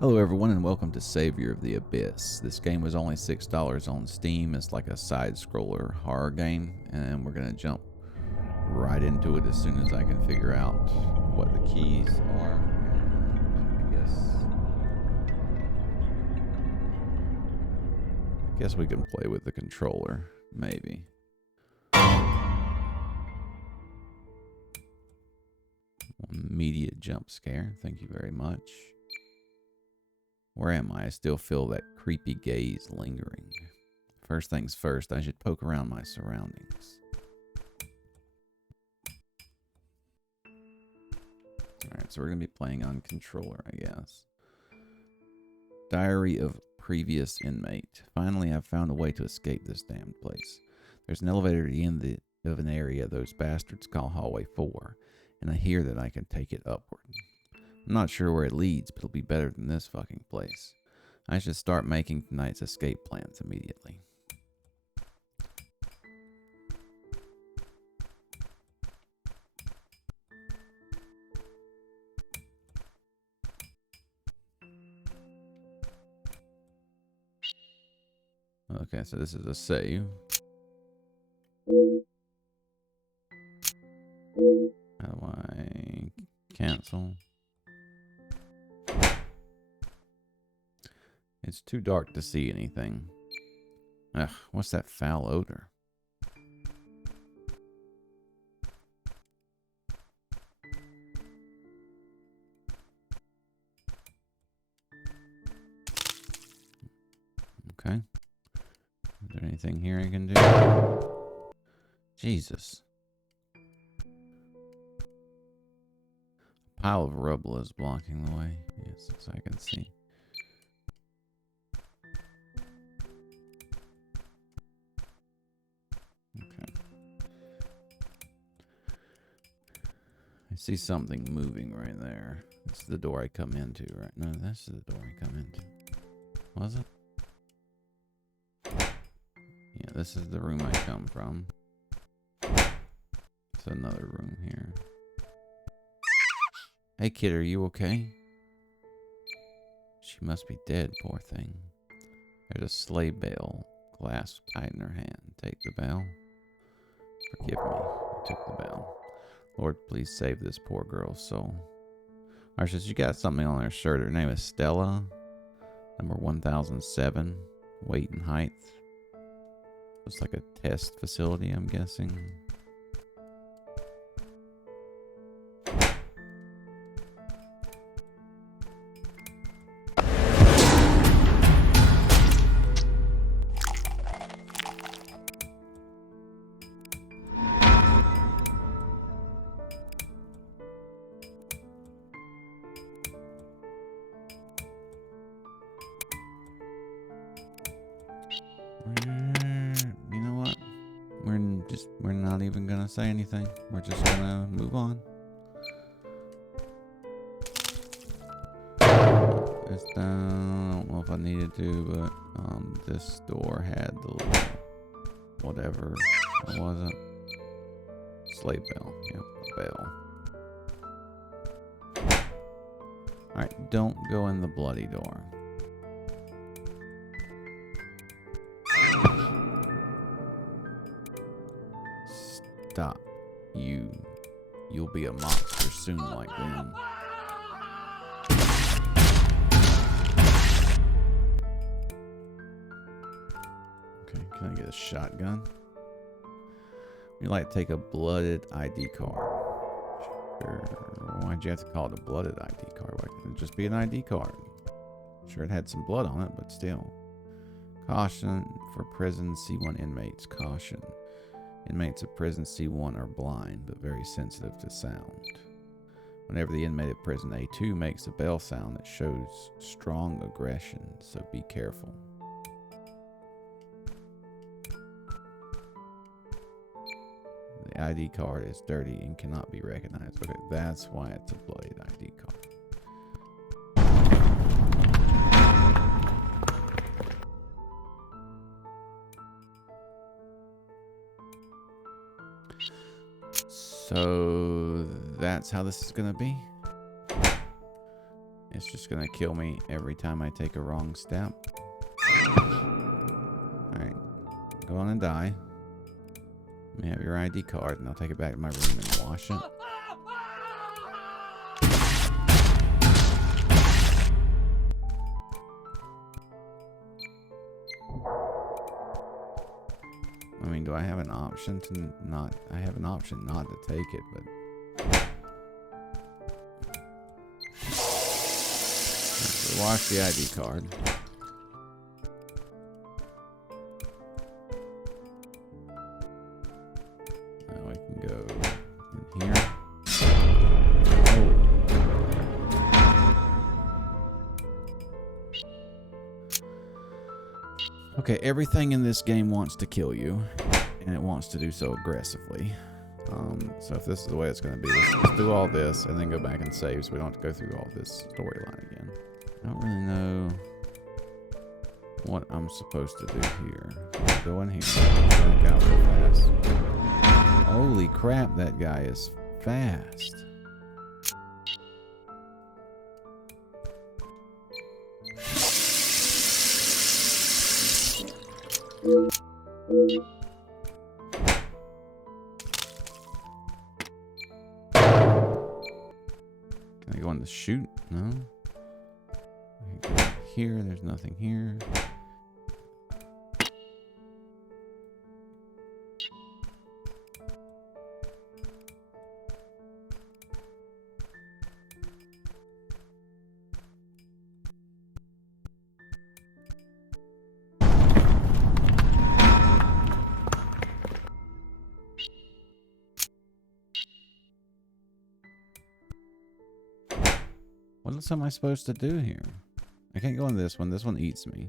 Hello everyone and welcome to Savior of the Abyss. This game was only $6 on Steam. It's like a side-scroller horror game, and we're going to jump right into it as soon as I can figure out what the keys are. I guess we can play with the controller, maybe. Immediate jump scare, thank you very much. Where am I? I still feel that creepy gaze lingering. First things first, I should poke around my surroundings. Alright, so we're going to be playing on controller, I guess. Diary of Previous Inmate. Finally, I've found a way to escape this damned place. There's an elevator at the end of an area those bastards call Hallway 4, and I hear that I can take it upward. I'm not sure where it leads, but it'll be better than this fucking place. I should start making tonight's escape plans immediately. Okay, so this is a save. How do I cancel? It's too dark to see anything. Ugh, what's that foul odor? Okay. Is there anything here I can do? Jesus. A pile of rubble is blocking the way. Yes, so I can see. Okay. I see something moving right there. This is the door I come into, right? No, this is the door I come into. Was it? Yeah, this is the room I come from. It's another room here. Hey kid, are you okay? She must be dead, poor thing. There's a sleigh bell clasped tight in her hand. Take the bell. Forgive me. I took the bell. Lord, please save this poor girl's soul. Arshus, you got something on her shirt. Her name is Stella. Number 1007. Weight and height. Looks like a test facility, I'm guessing. You know what? We're not even gonna say anything. We're just gonna move on. This down. I don't know if I needed to, but this door had the little whatever. What was it? Sleigh bell. Yep, the bell. Alright, don't go in the bloody door. Stop. You'll be a monster soon like them. Okay, can I get a shotgun? We like to take a blooded ID card. Sure. Why'd you have to call it a blooded ID card? Why couldn't it just be an ID card? Sure, it had some blood on it, but still. Caution for prison C1 inmates. Caution. Inmates of prison C1 are blind, but very sensitive to sound. Whenever the inmate of prison A2 makes a bell sound, it shows strong aggression, so be careful. The ID card is dirty and cannot be recognized. Okay, that's why it's a bloodied ID card. So that's how this is gonna be. It's just gonna kill me every time I take a wrong step. Alright. Go on and die. Let me have your ID card and I'll take it back to my room and wash it. I mean, do I have an option to not? I have an option not to take it, but... So wash the ID card. Now we can go in here. Okay, everything in this game wants to kill you, and it wants to do so aggressively. So if this is the way it's going to be, let's do all this and then go back and save so we don't have to go through all this storyline again. I don't really know what I'm supposed to do here. Go in here. Back out real fast. Holy crap, that guy is fast. Can I go on the shoot? No. Here, there's nothing here. What else am I supposed to do here? I can't go on this one. This one eats me.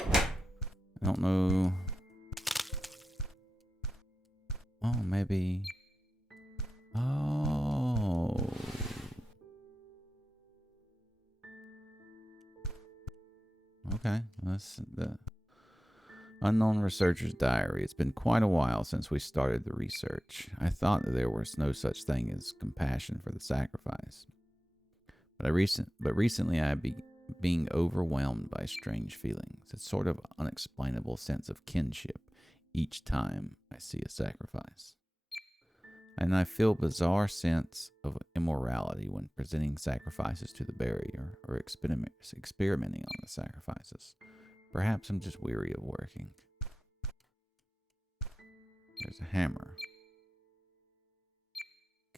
I don't know. Oh, maybe. Oh. Okay. That's the Unknown Researcher's Diary. It's been quite a while since we started the research. I thought that there was no such thing as compassion for the sacrifice. But recently I being overwhelmed by strange feelings. It's sort of unexplainable sense of kinship each time I see a sacrifice. And I feel bizarre sense of immorality when presenting sacrifices to the barrier or experimenting on the sacrifices. Perhaps I'm just weary of working. There's a hammer.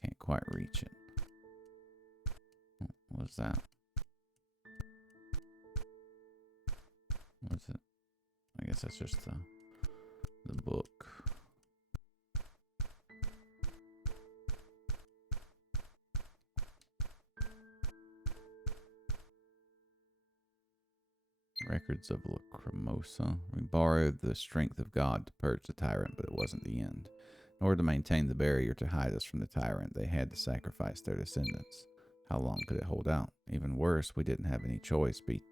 Can't quite reach it. Oh, what is that? What is it? I guess that's just the book. Records of Lacrimosa. We borrowed the strength of God to purge the tyrant, but it wasn't the end. In order to maintain the barrier to hide us from the tyrant, they had to sacrifice their descendants. How long could it hold out? Even worse, we didn't have any choice We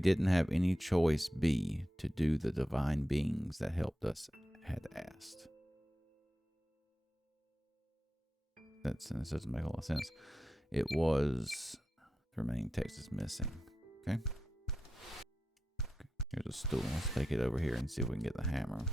didn't have any choice to do the divine beings that helped us had asked. This doesn't make a lot of sense. It was... The remaining text is missing. Okay. Here's a stool. Let's take it over here and see if we can get the hammer.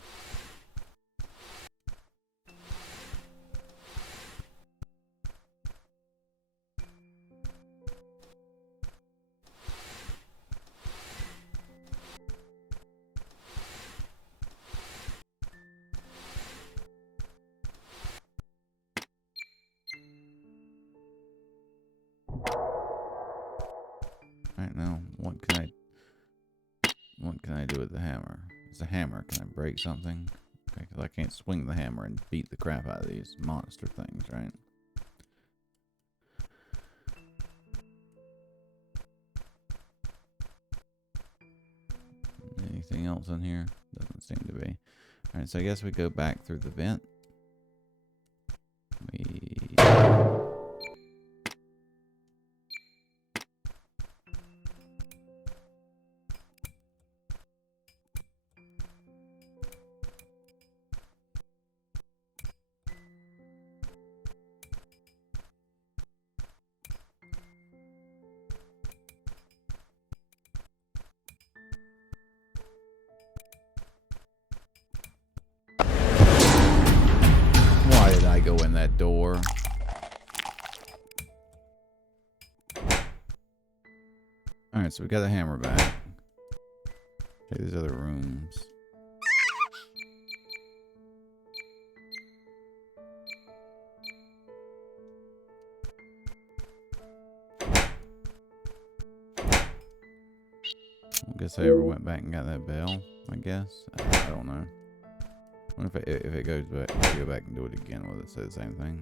Alright, now what can I do with the hammer? It's a hammer. Can I break something? Okay, because I can't swing the hammer and beat the crap out of these monster things, right? Anything else in here? Doesn't seem to be. Alright, so I guess we go back through the vent. that door. Alright, so we got the hammer back. Check these other rooms. I guess I ever went back and got that bell, I guess. I don't know. What if it goes back, if I go back and do it again, will it say the same thing?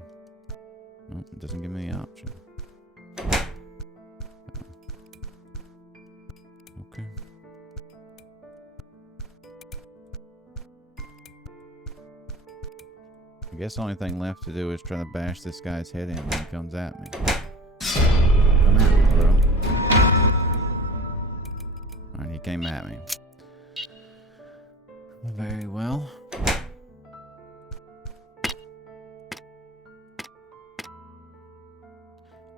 No, it doesn't give me the option. Okay. I guess the only thing left to do is try to bash this guy's head in when he comes at me. Come at me, bro. Alright, he came at me. Very well.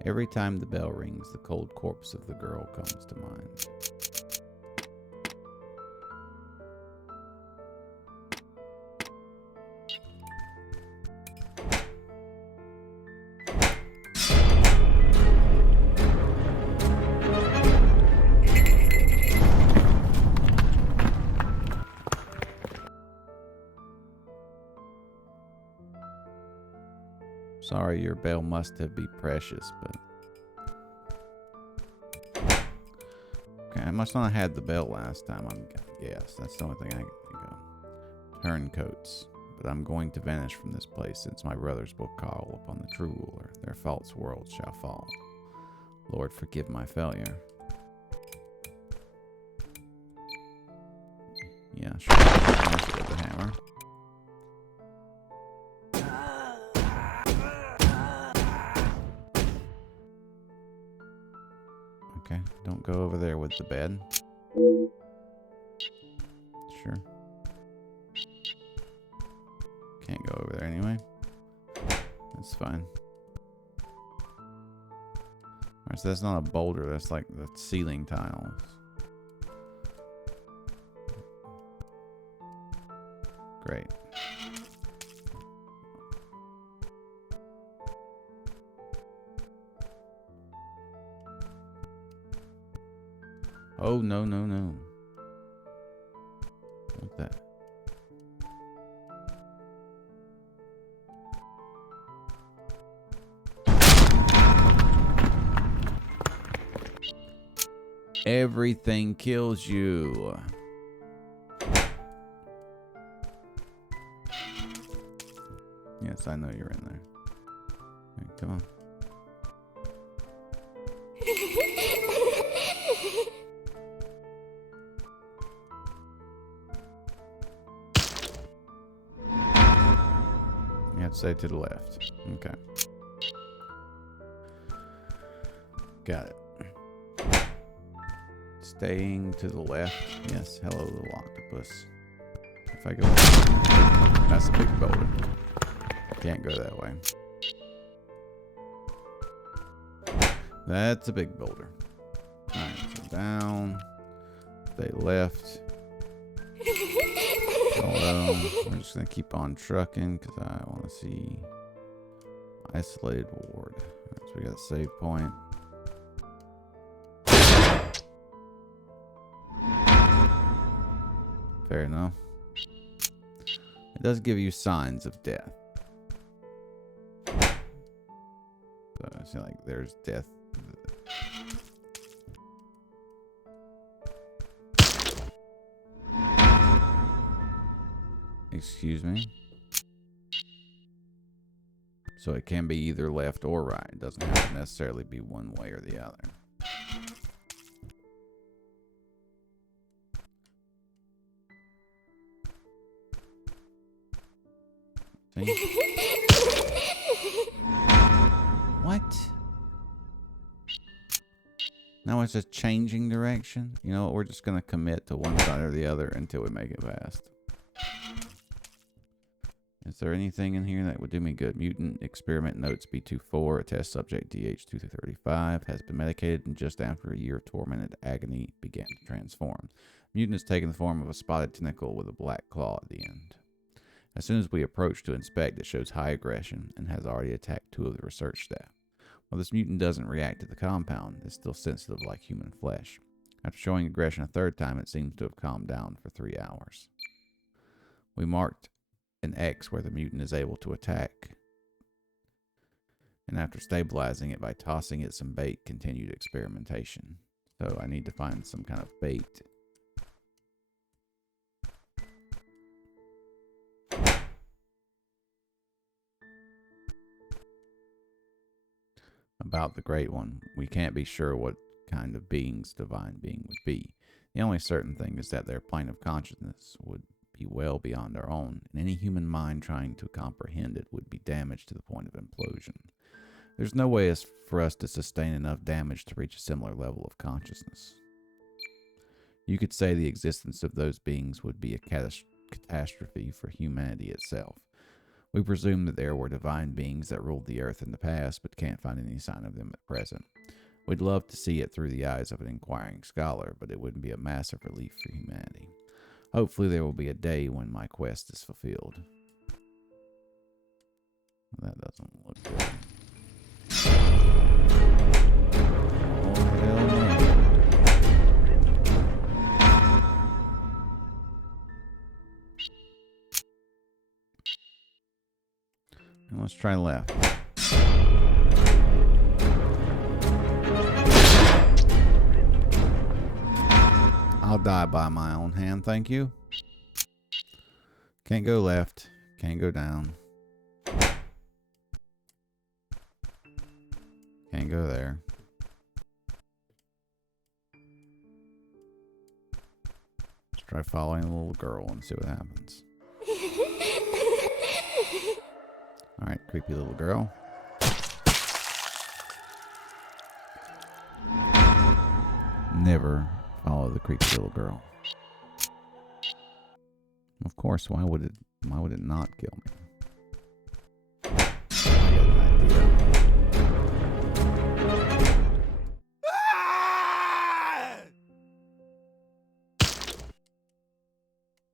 Every time the bell rings, the cold corpse of the girl comes to mind. Sorry, your bell must have been precious, but... Okay, I must not have had the bell last time, I guess. That's the only thing I can think of. Turncoats. But I'm going to vanish from this place, since my brothers will call upon the true ruler. Their false world shall fall. Lord, forgive my failure. Yeah, sure. With the hammer. Okay, don't go over there with the bed. Sure. Can't go over there anyway. That's fine. Alright, so that's not a boulder, that's like the ceiling tiles. Great. Oh, no, no, no. What that? Everything kills you. Yes, I know you're in there. Okay, come on. You have to say to the left. Okay. Got it. Staying to the left. Yes, hello little octopus. If I go... That's a big boulder. Can't go that way. That's a big boulder. Alright, so down. Stay left. Although, we're just going to keep on trucking because I want to see isolated ward. Alright, so we got a save point. Fair enough. It does give you signs of death. So I see like there's death. Excuse me. So it can be either left or right. It doesn't have to necessarily be one way or the other. See? What? Now it's just changing direction? You know what? We're just going to commit to one side or the other until we make it past. Is there anything in here that would do me good? Mutant experiment notes B24. A test subject DH235 has been medicated, and just after a year of tormented agony began to transform. Mutant has taken the form of a spotted tentacle with a black claw at the end. As soon as we approach to inspect, it shows high aggression and has already attacked 2 of the research staff. While this mutant doesn't react to the compound, it's still sensitive like human flesh. After showing aggression a 3rd time, it seems to have calmed down for 3 hours. We marked an X where the mutant is able to attack, and after stabilizing it by tossing it some bait, continued experimentation. So I need to find some kind of bait. About the Great One, we can't be sure what kind of beings divine being would be. The only certain thing is that their plane of consciousness would be well beyond our own, and any human mind trying to comprehend it would be damaged to the point of implosion. There's no way for us to sustain enough damage to reach a similar level of consciousness. You could say the existence of those beings would be a catastrophe for humanity itself. We presume that there were divine beings that ruled the earth in the past, but can't find any sign of them at present. We'd love to see it through the eyes of an inquiring scholar, but it wouldn't be a massive relief for humanity. Hopefully there will be a day when my quest is fulfilled. That doesn't look good. Oh, hell no. And let's try left. I'll die by my own hand, thank you. Can't go left. Can't go down. Can't go there. Let's try following the little girl and see what happens. Alright, creepy little girl. Never follow the creepy little girl. Of course, why would it not kill me? I got an idea.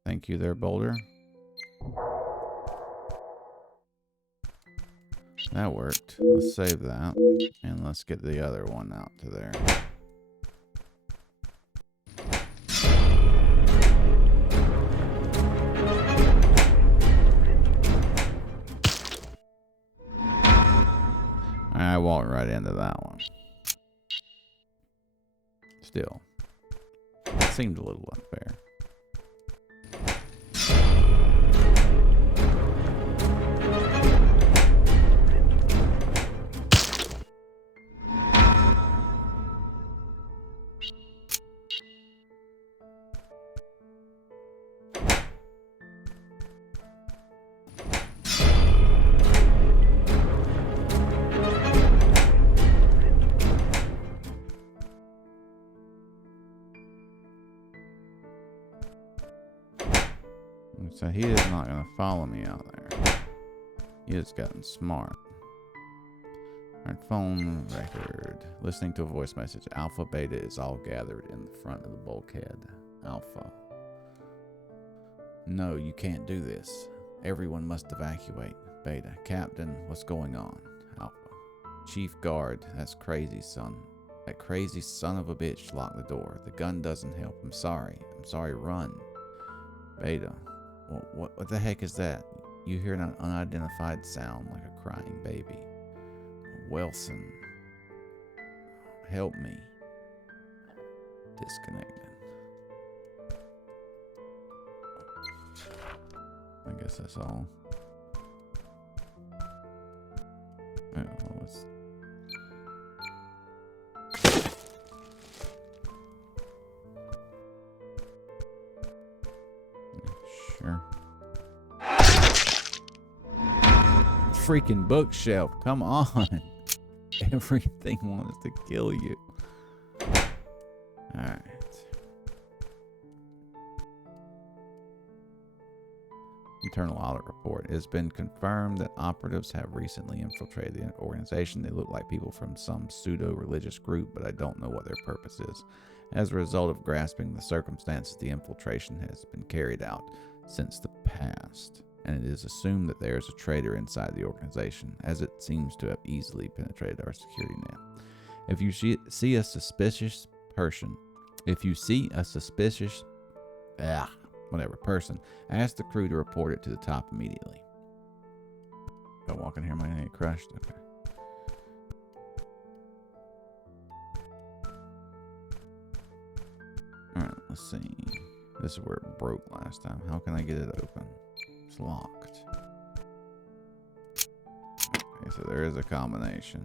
Thank you there, Boulder. That worked. Let's save that. And let's get the other one out to there. I walked right into that one. Still, it seemed a little unfair. So he is not going to follow me out there. He has gotten smart. Alright, phone record. Listening to a voice message. Alpha Beta is all gathered in the front of the bulkhead. Alpha. No, you can't do this. Everyone must evacuate. Beta. Captain, what's going on? Alpha. Chief Guard. That's crazy, son. That crazy son of a bitch locked the door. The gun doesn't help. I'm sorry. Run. Beta. What the heck is that? You hear an unidentified sound like a crying baby. Wilson. Help me. Disconnected. I guess that's all. Sure. Freaking bookshelf. Come on. Everything wants to kill you. Alright. Internal audit report. It has been confirmed that operatives have recently infiltrated the organization. They look like people from some pseudo-religious group, but I don't know what their purpose is. As a result of grasping the circumstances, the infiltration has been carried out since the past. and it is assumed that there is a traitor inside the organization, as it seems to have easily penetrated our security net. If you see a suspicious person, person, ask the crew to report it to the top immediately. If I walk in here, am I gonna get crushed? Okay. Alright, let's see. This is where it broke last time. How can I get it open? It's locked. Okay, so there is a combination.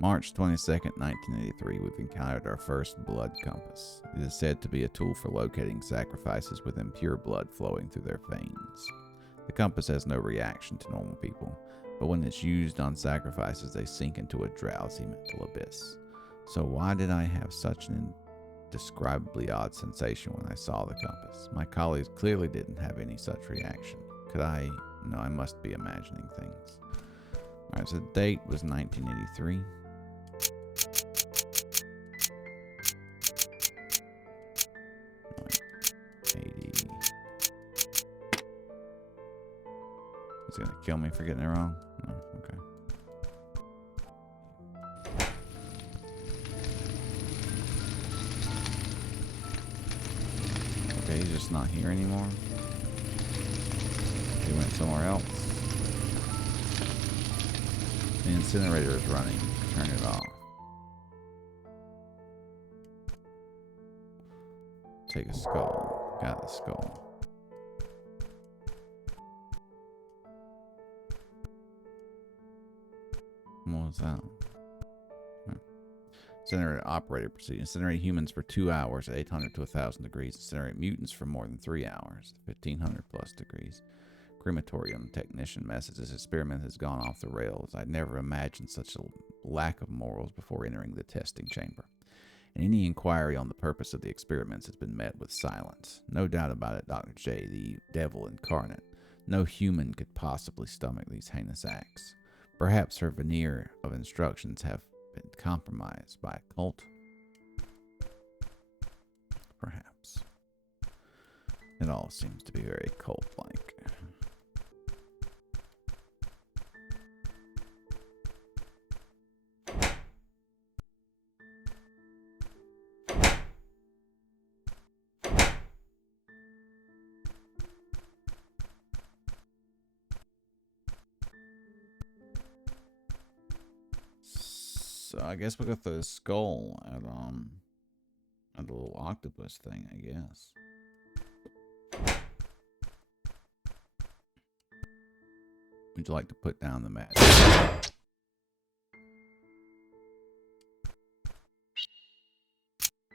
March 22nd, 1983, we've encountered our first blood compass. It is said to be a tool for locating sacrifices with impure blood flowing through their veins. The compass has no reaction to normal people, but when it's used on sacrifices, they sink into a drowsy mental abyss. So why did I have such an indescribably odd sensation when I saw the compass? My colleagues clearly didn't have any such reaction. Could I? No, I must be imagining things. Alright, so the date was 1983. 80. Is it gonna kill me for getting it wrong? No, okay. Okay, he's just not here anymore. He went somewhere else. The incinerator is running. Turn it off. Take a skull. Got the skull. What was that? Incinerate operator procedure. Incinerate humans for 2 hours at 800 to 1,000 degrees. Incinerate mutants for more than 3 hours, 1,500 plus degrees. Crematorium technician message. This experiment has gone off the rails. I'd never imagined such a lack of morals before entering the testing chamber. And any inquiry on the purpose of the experiments has been met with silence. No doubt about it, Dr. J, the devil incarnate. No human could possibly stomach these heinous acts. Perhaps her veneer of instructions have been compromised by a cult. Perhaps. It all seems to be very cult-like. So I guess we'll go through the skull at the little octopus thing, I guess. Would you like to put down the match?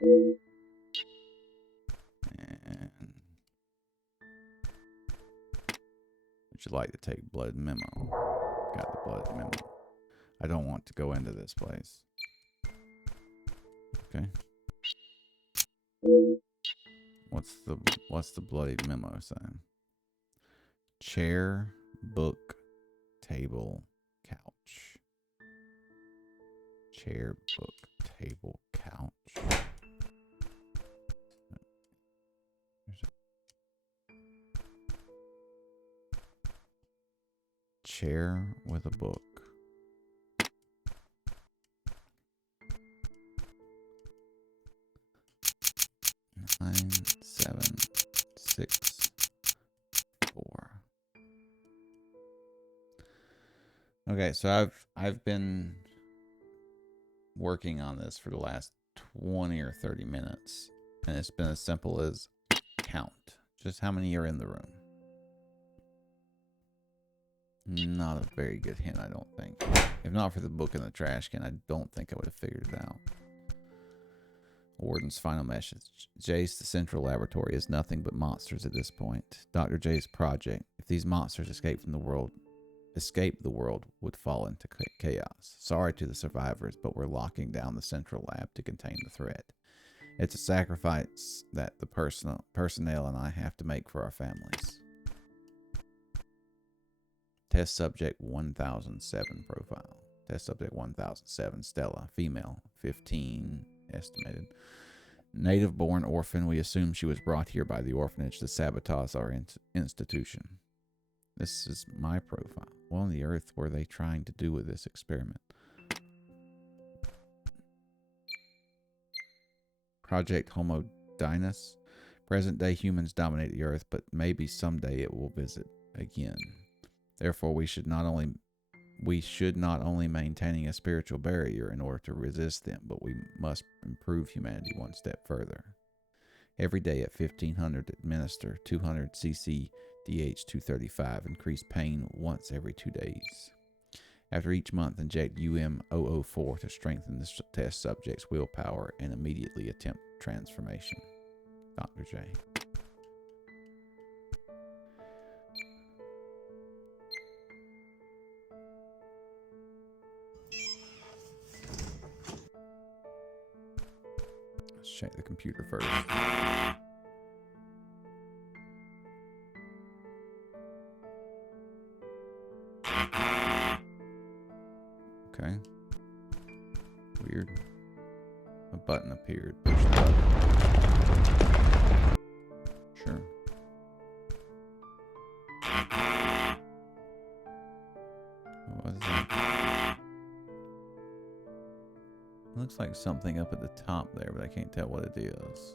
And would you like to take blood memo? Got the blood memo. I don't want to go into this place. Okay. What's the bloodied memo saying? Chair, book, table, couch. Chair, book, table, couch. Chair with a book. 9, 7, 6, 4. Okay, so I've been working on this for the last 20 or 30 minutes, and it's been as simple as count. Just how many are in the room. Not a very good hint, I don't think. If not for the book in the trash can, I don't think I would have figured it out. Warden's final message. Jace, the central laboratory, is nothing but monsters at this point. Dr. J's project, if these monsters escape the world, would fall into chaos. Sorry to the survivors, but we're locking down the central lab to contain the threat. It's a sacrifice that the personnel and I have to make for our families. Test subject 1007 profile. Test subject 1007, Stella, female, 15 estimated. Native-born orphan. We assume she was brought here by the orphanage to sabotage our institution. This is my profile. What on the earth were they trying to do with this experiment? Project Homo Dynus. Present-day humans dominate the earth, but maybe someday it will visit again. Therefore, we should not only maintaining a spiritual barrier in order to resist them, but we must improve humanity one step further. Every day at 1500, administer 200 cc DH-235. Increase pain once every 2 days. After each month, inject UM-004 to strengthen the test subject's willpower and immediately attempt transformation. Dr. J. Let's check the computer first. Okay. Weird. A button appeared. Push the button. Sure. What was that? It looks like something up at the top there, but I can't tell what it is.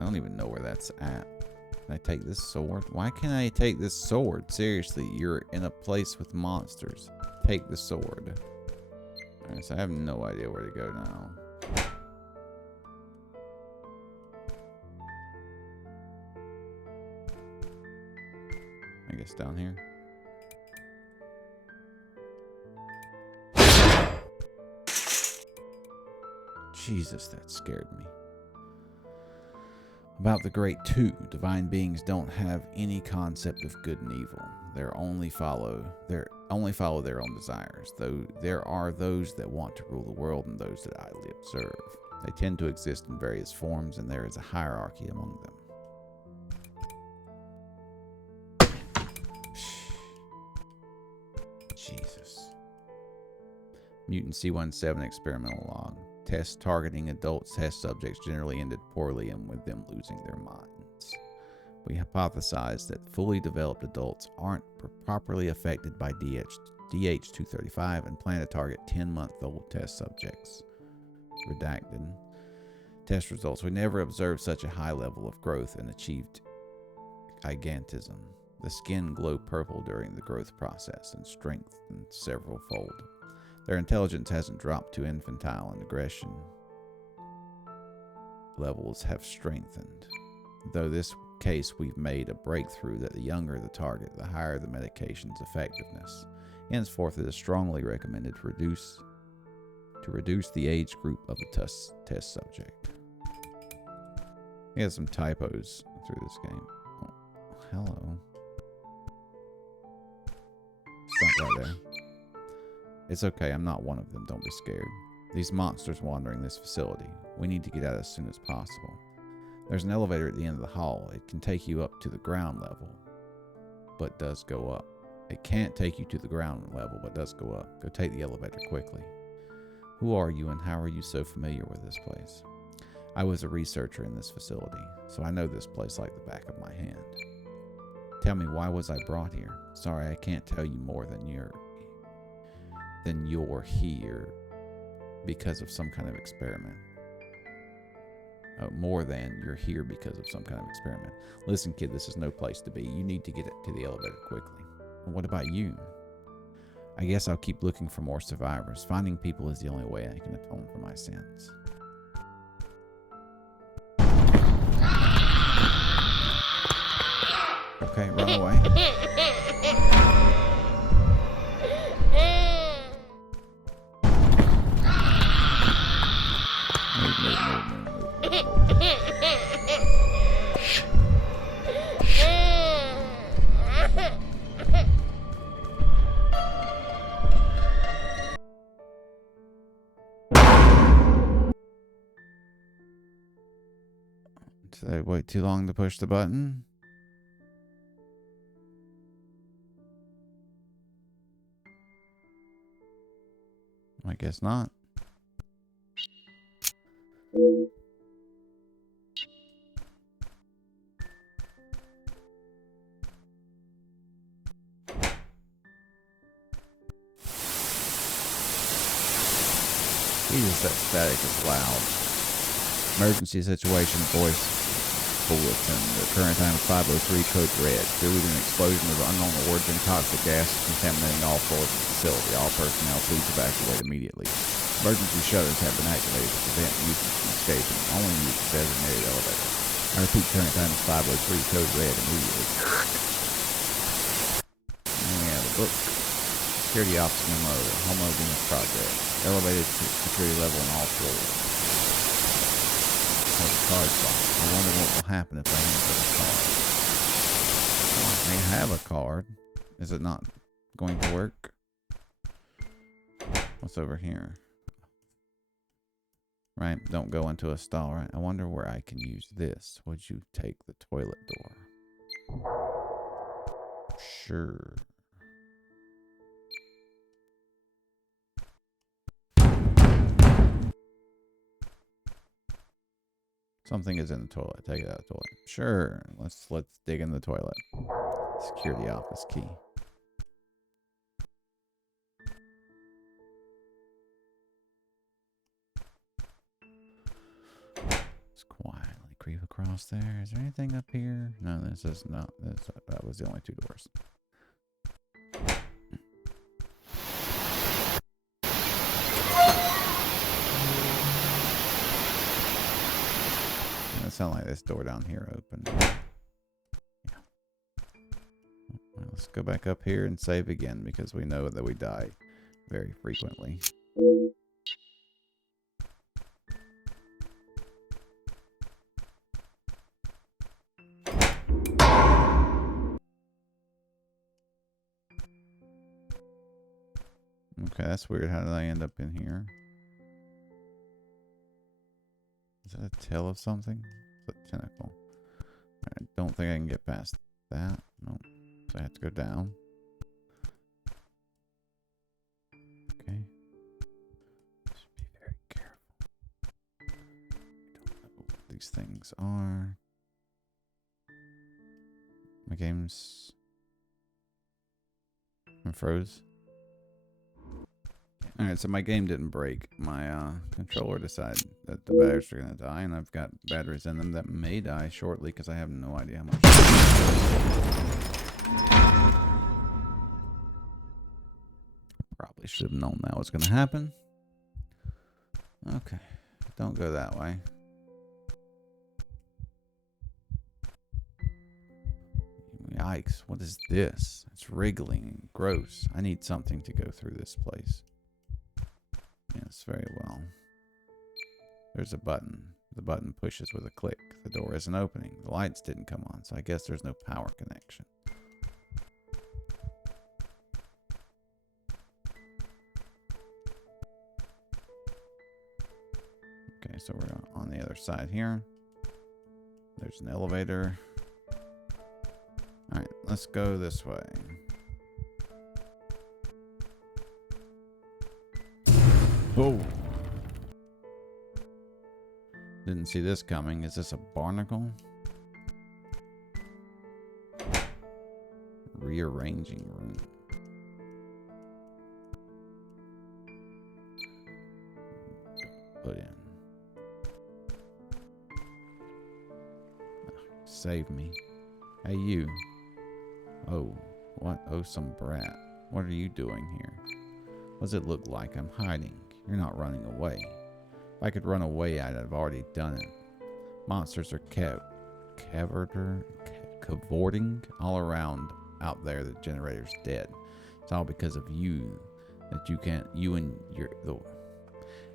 I don't even know where that's at. Can I take this sword? Why can't I take this sword? Seriously, you're in a place with monsters. Take the sword. Alright, so I have no idea where to go now. I guess down here. Jesus, that scared me. About the Great Two, divine beings don't have any concept of good and evil. They only follow their own desires. Though there are those that want to rule the world and those that idly observe. They tend to exist in various forms, and there is a hierarchy among them. Jesus. Mutant C17 experimental log. Tests targeting adult test subjects generally ended poorly and with them losing their minds. We hypothesize that fully developed adults aren't properly affected by DH-235 and plan to target 10-month-old test subjects. Redacted. Test results. We never observed such a high level of growth and achieved gigantism. The skin glowed purple during the growth process and strengthened several-fold. Their intelligence hasn't dropped to infantile, and aggression levels have strengthened. Though this case we've made a breakthrough that the younger the target, the higher the medication's effectiveness. Henceforth, it is strongly recommended to reduce the age group of the test subject. He has some typos through this game. Oh, hello. Stop right there. It's okay, I'm not one of them, don't be scared. These monsters wandering this facility. We need to get out as soon as possible. There's an elevator at the end of the hall. It can take you up to the ground level, but does go up. It can't take you to the ground level, but does go up. Go take the elevator quickly. Who are you and how are you so familiar with this place? I was a researcher in this facility, so I know this place like the back of my hand. Tell me, why was I brought here? Sorry, I can't tell you more than you're here because of some kind of experiment. More than you're here because of some kind of experiment. Listen, kid, this is no place to be. You need to get to the elevator quickly. What about you? I guess I'll keep looking for more survivors. Finding people is the only way I can atone for my sins. Okay, run away. Did I wait too long to push the button? I guess not. Jesus, that static is loud. Emergency situation voice bulletin. The current time is 5:03, code red. Due to an explosion of unknown origin, toxic gas is contaminating all floors of the facility. All personnel, please evacuate immediately. Emergency shutters have been activated to prevent users from escaping. Only use the designated elevator. I repeat, current time is 5:03, code red immediately. And we have a book. Security Office Memo, Homo Venus Project. Elevated security level on all floors. Card box. I wonder what will happen if I enter the card. Well, I may have a card. Is it not going to work? What's over here? Right, don't go into a stall, right? I wonder where I can use this. Would you take the toilet door? Sure. Something is in the toilet. Take it out of the toilet. Sure. Let's dig in the toilet. Security office key. Let's quietly creep across there. Is there anything up here? No, this is not. That was the only two doors. It sounds like this door down here open. Yeah. Well, let's go back up here and save again because we know that we die very frequently. Okay, that's weird. How did I end up in here? Is that a tail of something? It's a tentacle. I don't think I can get past that. No. So I have to go down. Okay. Just be very careful. I don't know what these things are. My game's... I froze. Alright, so my game didn't break. My controller decided that the batteries are going to die, and I've got batteries in them that may die shortly because I have no idea how much. Probably should have known that was going to happen. Okay, don't go that way. Yikes, what is this? It's wriggling and gross. I need something to go through this place. Yes, very well. There's a button. The button pushes with a click. The door isn't opening. The lights didn't come on, so I guess there's no power connection. Okay, so we're on the other side here. There's an elevator. Alright, let's go this way. Oh! Didn't see this coming. Is this a barnacle? Rearranging room. Put in. Save me. Hey, you. Oh, what? Oh, some brat. What are you doing here? What does it look like? I'm hiding. You're not running away. If I could run away, I'd have already done it. Monsters are cavorting all around out there. The generator's dead. It's all because of you that you can't.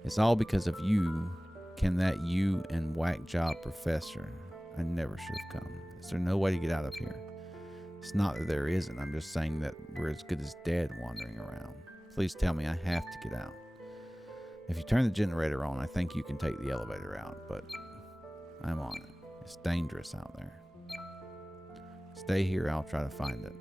It's all because of you. Can that you and whack job professor? I never should have come. Is there no way to get out of here? It's not that there isn't. I'm just saying that we're as good as dead wandering around. Please tell me I have to get out. If you turn the generator on, I think you can take the elevator out, but I'm on it. It's dangerous out there. Stay here, I'll try to find it.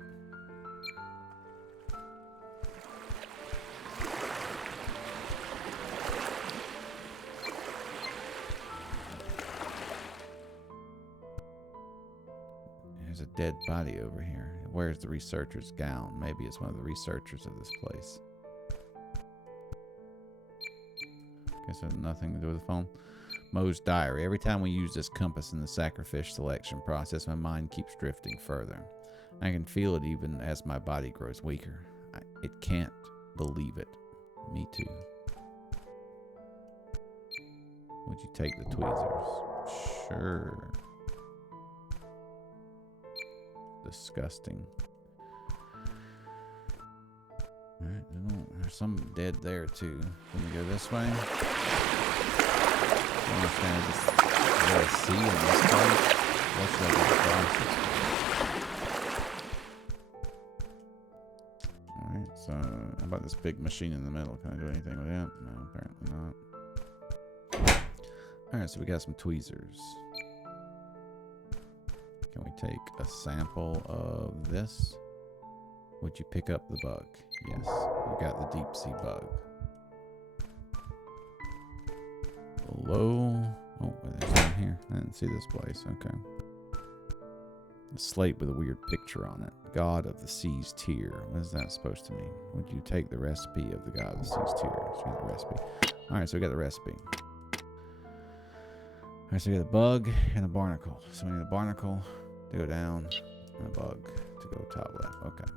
There's a dead body over here. Where's the researcher's gown? Maybe it's one of the researchers of this place. Guess there's nothing to do with the phone. Moe's diary. Every time we use this compass in the sacrifice selection process, my mind keeps drifting further. I can feel it even as my body grows weaker. It can't believe it. Me too. Would you take the tweezers? Sure. Disgusting. Alright, there's some dead there too. Can we go this way? I understand this really see in this place. What's that Alright, so how about this big machine in the middle? Can I do anything with it? No, apparently not. Alright, so we got some tweezers. Can we take a sample of this? Would you pick up the bug? Yes, we got the deep sea bug. Below. Oh, there's one here. I didn't see this place. Okay. A slate with a weird picture on it. God of the Sea's Tear. What is that supposed to mean? Would you take the recipe of the God of the Sea's Tear? So we got the recipe. Alright, so we got the recipe. Alright, so we got the bug and the barnacle. So we need the barnacle to go down and the bug to go top left. Okay.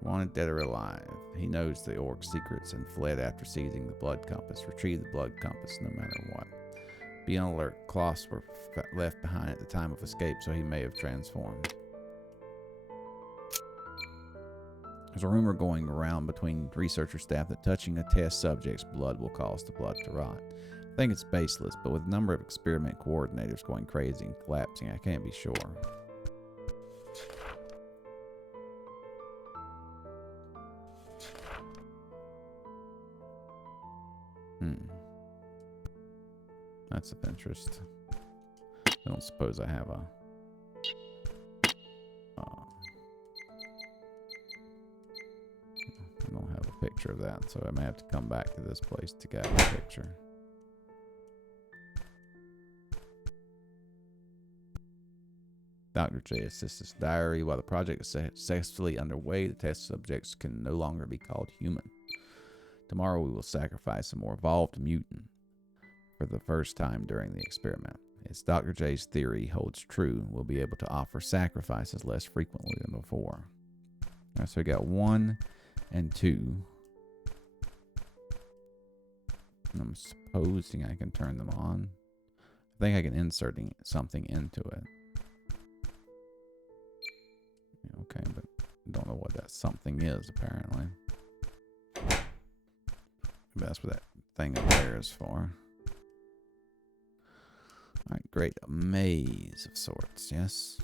Wanted, dead or alive. He knows the orc's secrets and fled after seizing the blood compass. Retrieve the blood compass no matter what. Be on alert. Cloths were left behind at the time of escape, so he may have transformed. There's a rumor going around between researcher staff that touching a test subject's blood will cause the blood to rot. I think it's baseless, but with a number of experiment coordinators going crazy and collapsing, I can't be sure. That's of interest. I don't suppose I have a... I don't have a picture of that, so I may have to come back to this place to get a picture. Dr. J assists his diary. While the project is successfully underway, the test subjects can no longer be called human. Tomorrow we will sacrifice a more evolved mutant for the first time during the experiment. If Dr. J's theory holds true, we'll be able to offer sacrifices less frequently than before. Alright, so we got 1 and 2. And I'm supposing I can turn them on. I think I can insert something into it. Okay, but I don't know what that something is, apparently. Maybe that's what that thing up there is for. Alright, great. A maze of sorts, yes?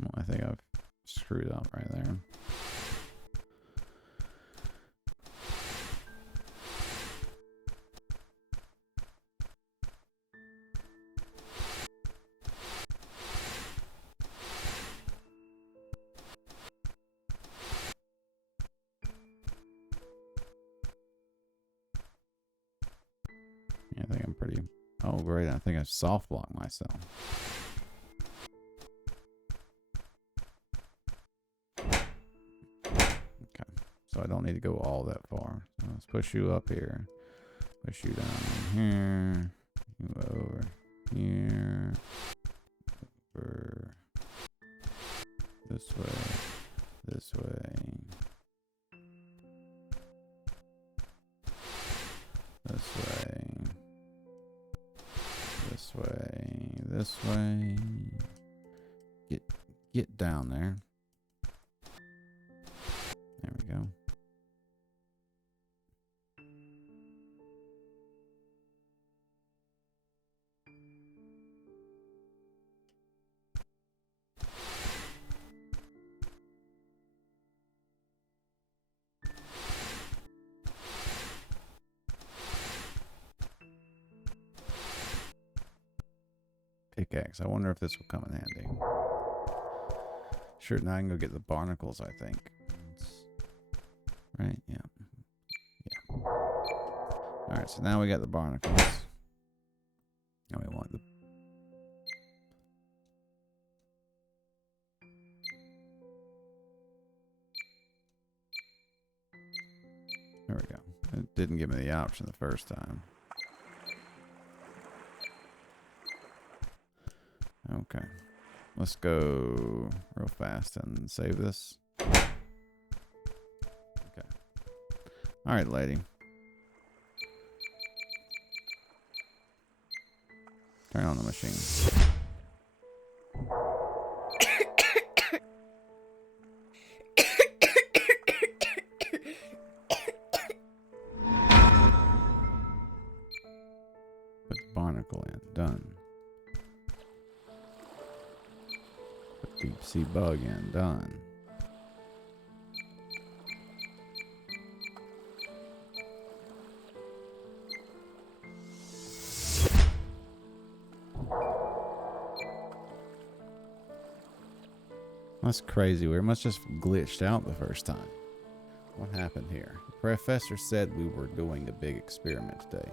Well, I think I've screwed up right there. Yeah, I think I'm pretty... Oh, great. I think I soft blocked myself. So I don't need to go all that far. So let's push you up here. Push you down here. You over here. Over. This way. This way. This way. This way. This way. Get down there. There we go. pickaxe. I wonder if this will come in handy. Sure, now I can go get the barnacles, I think. Right? Yeah. Yeah. Alright, so now we got the barnacles. Now we want the... There we go. It didn't give me the option the first time. Okay. Let's go real fast and save this. Okay. Alright, lady. Turn on the machine. Put the barnacle in. Done. Put deep sea bug in. Done. That's crazy. We must just glitched out the first time. What happened here? The professor said we were doing a big experiment today.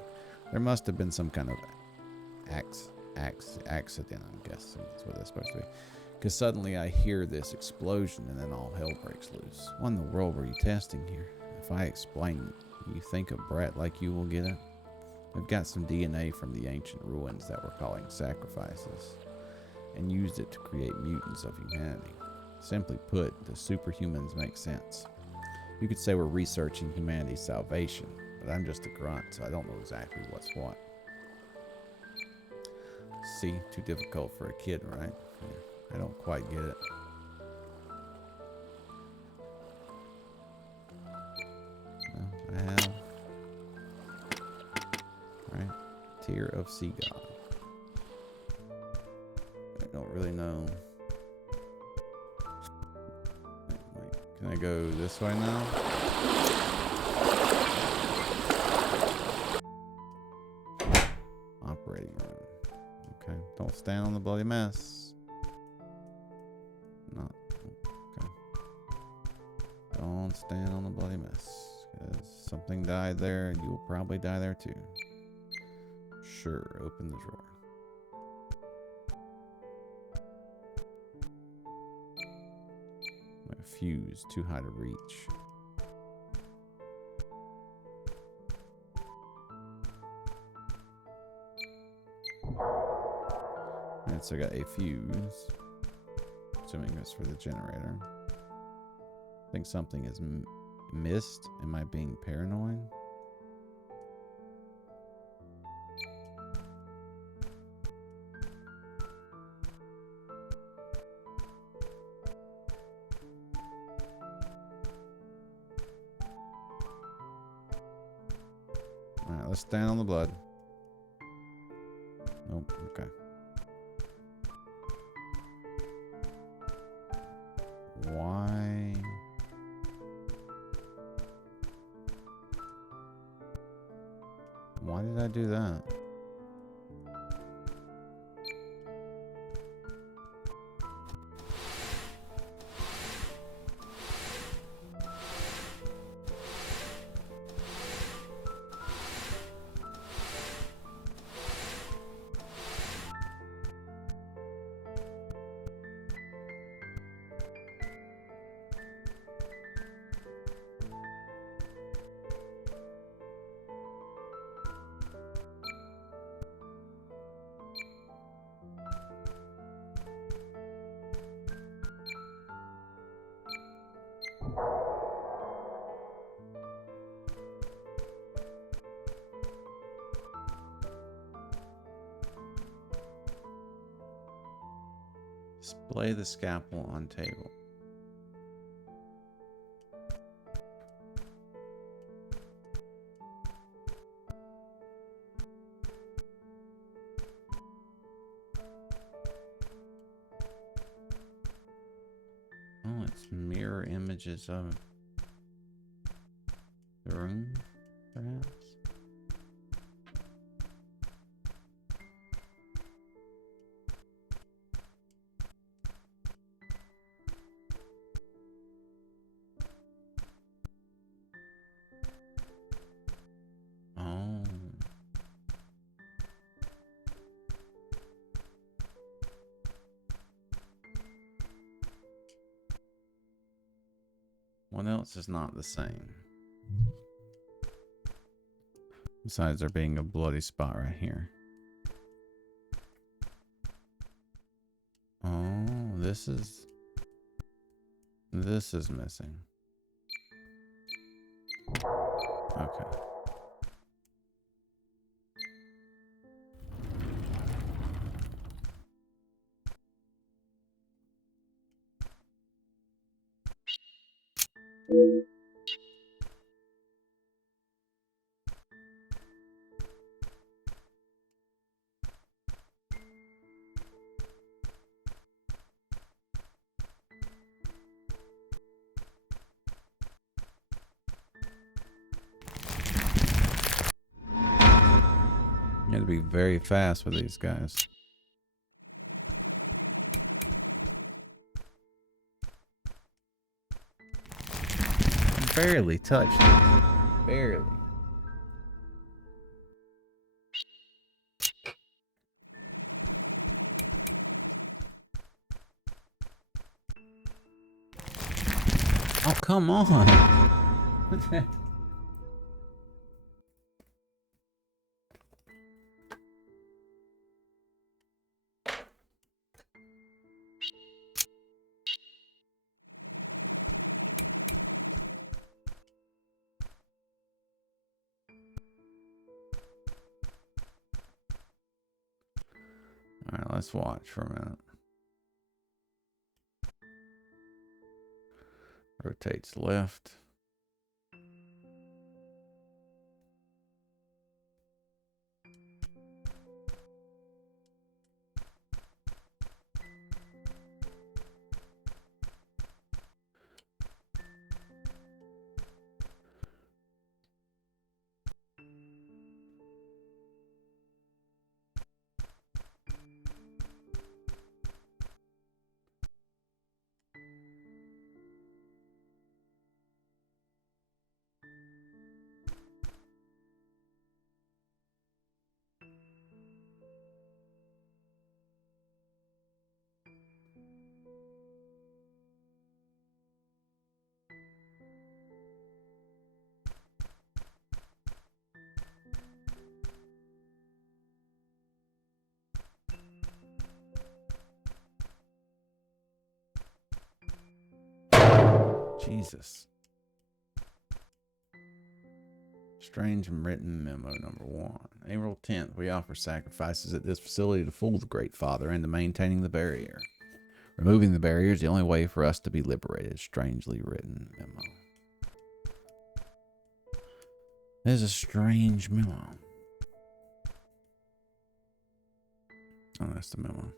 There must have been some kind of accident, I'm guessing. That's what that's supposed to be. Because suddenly I hear this explosion and then all hell breaks loose. What in the world were you testing here? If I explain, you think a brat like you will get it? We've got some DNA from the ancient ruins that we're calling sacrifices and used it to create mutants of humanity. Simply put, the superhumans make sense. You could say we're researching humanity's salvation, but I'm just a grunt, so I don't know exactly what's what. See, too difficult for a kid, right? Yeah, I don't quite get it. Well, I have... Right? Tear of Sea God. I don't really know. Wait, can I go this way now? Operating room. Okay, don't stand on the bloody mess. Not okay. Don't stand on the bloody mess. Because something died there, and you will probably die there too. Sure, open the drawer. My fuse, too high to reach. Alright, so I got a fuse. Assuming it's for the generator. I think something is missed. Am I being paranoid? Alright, let's stand on the blood. Nope, okay. Why? Why did I do that? Display the scalpel on table. Oh, it's mirror images of the room, perhaps? What else is not the same? Besides there being a bloody spot right here. Oh, this is missing. Okay. You have to be very fast with these guys. I barely touched it. Barely. Oh, come on. Alright, let's watch for a minute. Rotates left. Jesus. Strange written memo number 1. April 10th, we offer sacrifices at this facility to fool the Great Father and to maintaining the barrier. Removing the barrier is the only way for us to be liberated. Strangely written memo. There's a strange memo. Oh, that's the memo.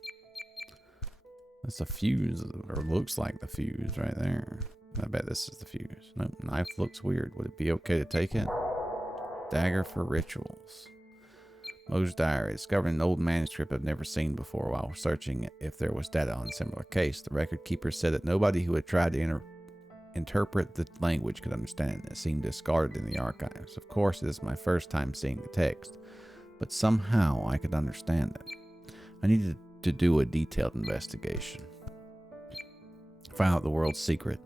That's a fuse, or looks like the fuse right there. I bet this is the fuse. Nope, knife looks weird. Would it be okay to take it? Dagger for rituals. Moe's diary. Discovered an old manuscript I've never seen before while searching if there was data on a similar case. The record keeper said that nobody who had tried to interpret the language could understand it. It seemed discarded in the archives. Of course, it is my first time seeing the text, but somehow I could understand it. I needed to do a detailed investigation. Find out the world's secret.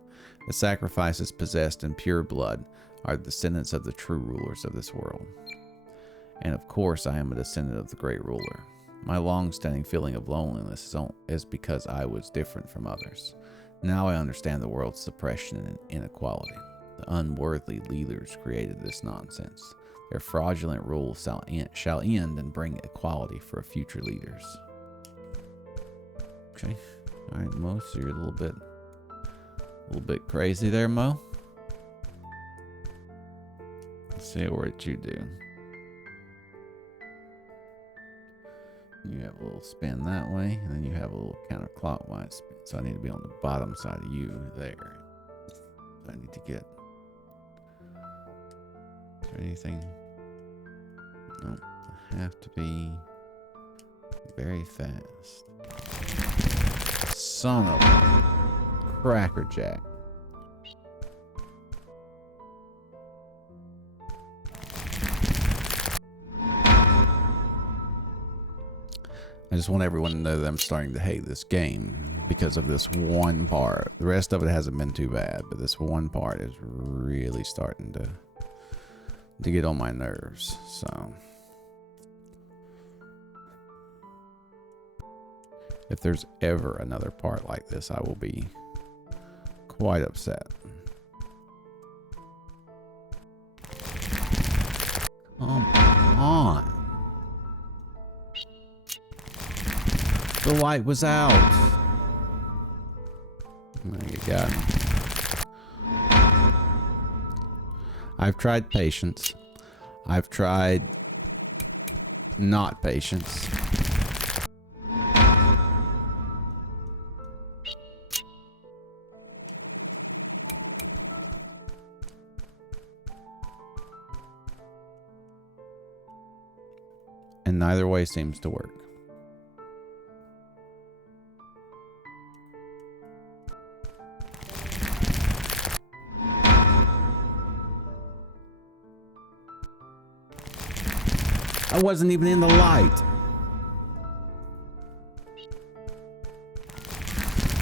The sacrifices possessed in pure blood are the descendants of the true rulers of this world. And of course, I am a descendant of the great ruler. My long-standing feeling of loneliness is because I was different from others. Now I understand the world's suppression and inequality. The unworthy leaders created this nonsense. Their fraudulent rule shall end and bring equality for future leaders. Okay. All right, Mo, so you're a little bit crazy there, Mo. Let's see what you do. You have a little spin that way, and then you have a little counterclockwise spin. So I need to be on the bottom side of you there. So I need to get... Is there anything? No, I have to be very fast. Son of a crackerjack. I just want everyone to know that I'm starting to hate this game because of this one part. The rest of it hasn't been too bad, but this one part is really starting to get on my nerves. So if there's ever another part like this, I will be quite upset. Come on. The light was out. You got me. I've tried patience. I've tried not patience. And neither way seems to work. I wasn't even in the light.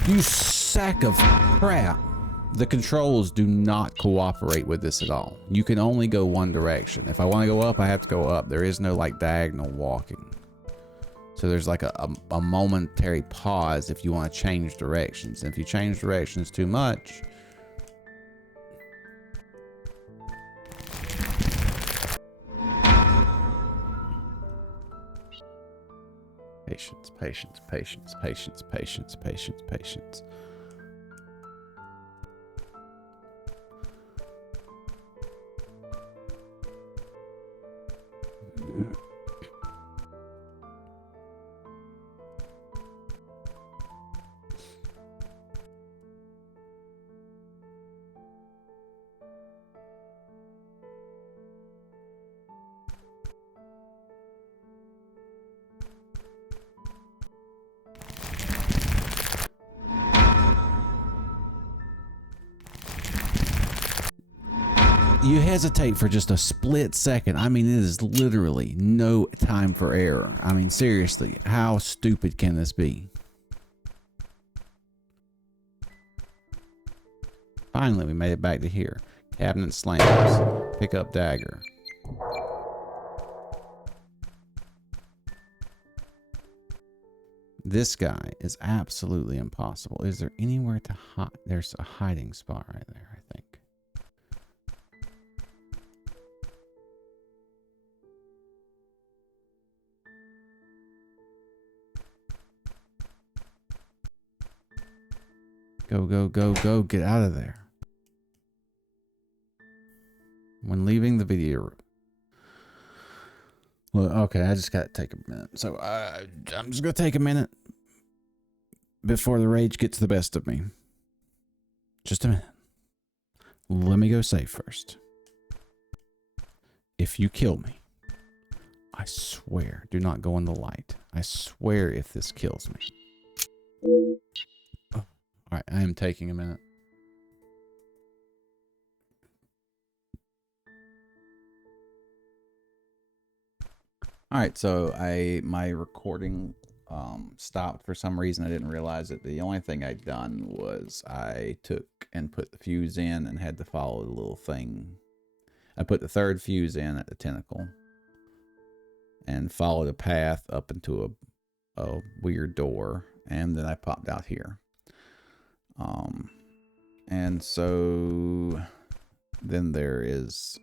You sack of crap. The controls do not cooperate with this at all. You can only go one direction. If I want to go up, I have to go up. There is no like diagonal walking. So there's like a momentary pause if you want to change directions. And if you change directions too much, patience, patience, patience, patience, patience, patience, patience. You hesitate for just a split second. I mean, it is literally no time for error. I mean, seriously, how stupid can this be? Finally, we made it back to here. Cabinet slams. Pick up dagger. This guy is absolutely impossible. Is there anywhere to hide? There's a hiding spot right there, I think. Go, go, go, go. Get out of there. When leaving the video room. Well, okay, I just got to take a minute. So I'm just going to take a minute before the rage gets the best of me. Just a minute. Let me go save first. If you kill me, I swear, do not go in the light. I swear if this kills me. All right, I am taking a minute. All right, so my recording stopped for some reason. I didn't realize it. The only thing I'd done was I took and put the fuse in and had to follow the little thing. I put the third fuse in at the tentacle and followed a path up into a weird door, and then I popped out here. And so then there is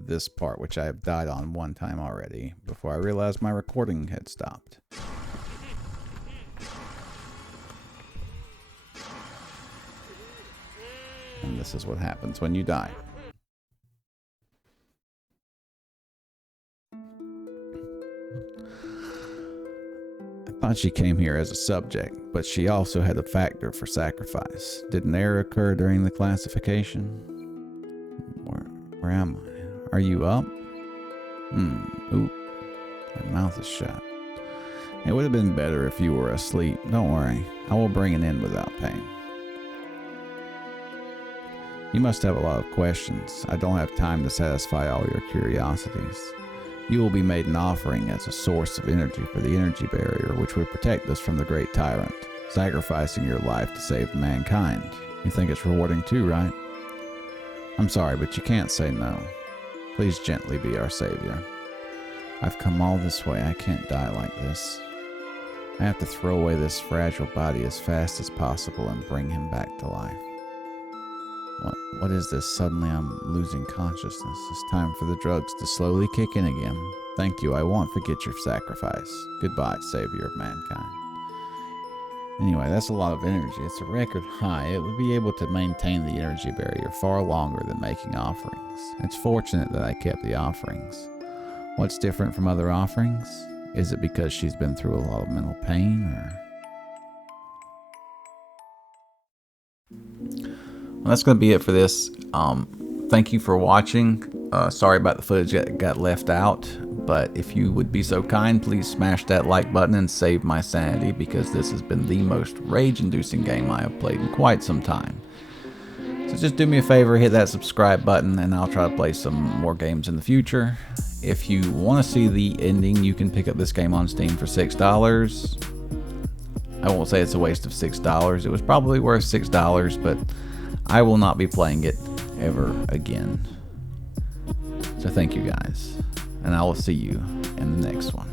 this part, which I have died on one time already before I realized my recording had stopped. And this is what happens when you die. I thought she came here as a subject, but she also had a factor for sacrifice. Did an error occur during the classification? Where am I? Are you up? Ooh. My mouth is shut. It would have been better if you were asleep. Don't worry. I will bring it in without pain. You must have a lot of questions. I don't have time to satisfy all your curiosities. You will be made an offering as a source of energy for the energy barrier, which would protect us from the great tyrant, sacrificing your life to save mankind. You think it's rewarding too, right? I'm sorry, but you can't say no. Please gently be our savior. I've come all this way. I can't die like this. I have to throw away this fragile body as fast as possible and bring him back to life. What is this? Suddenly I'm losing consciousness. It's time for the drugs to slowly kick in again. Thank you. I won't forget your sacrifice. Goodbye, savior of mankind. Anyway, that's a lot of energy. It's a record high. It would be able to maintain the energy barrier far longer than making offerings. It's fortunate that I kept the offerings. What's different from other offerings? Is it because she's been through a lot of mental pain, or? Well, that's going to be it for this. Thank you for watching. Sorry about the footage that got left out, but if you would be so kind, please smash that like button and save my sanity, because this has been the most rage-inducing game I have played in quite some time. So just do me a favor, hit that subscribe button, and I'll try to play some more games in the future. If you want to see the ending, you can pick up this game on Steam for $6. I won't say it's a waste of $6. It was probably worth $6, but I will not be playing it ever again. So thank you guys, and I will see you in the next one.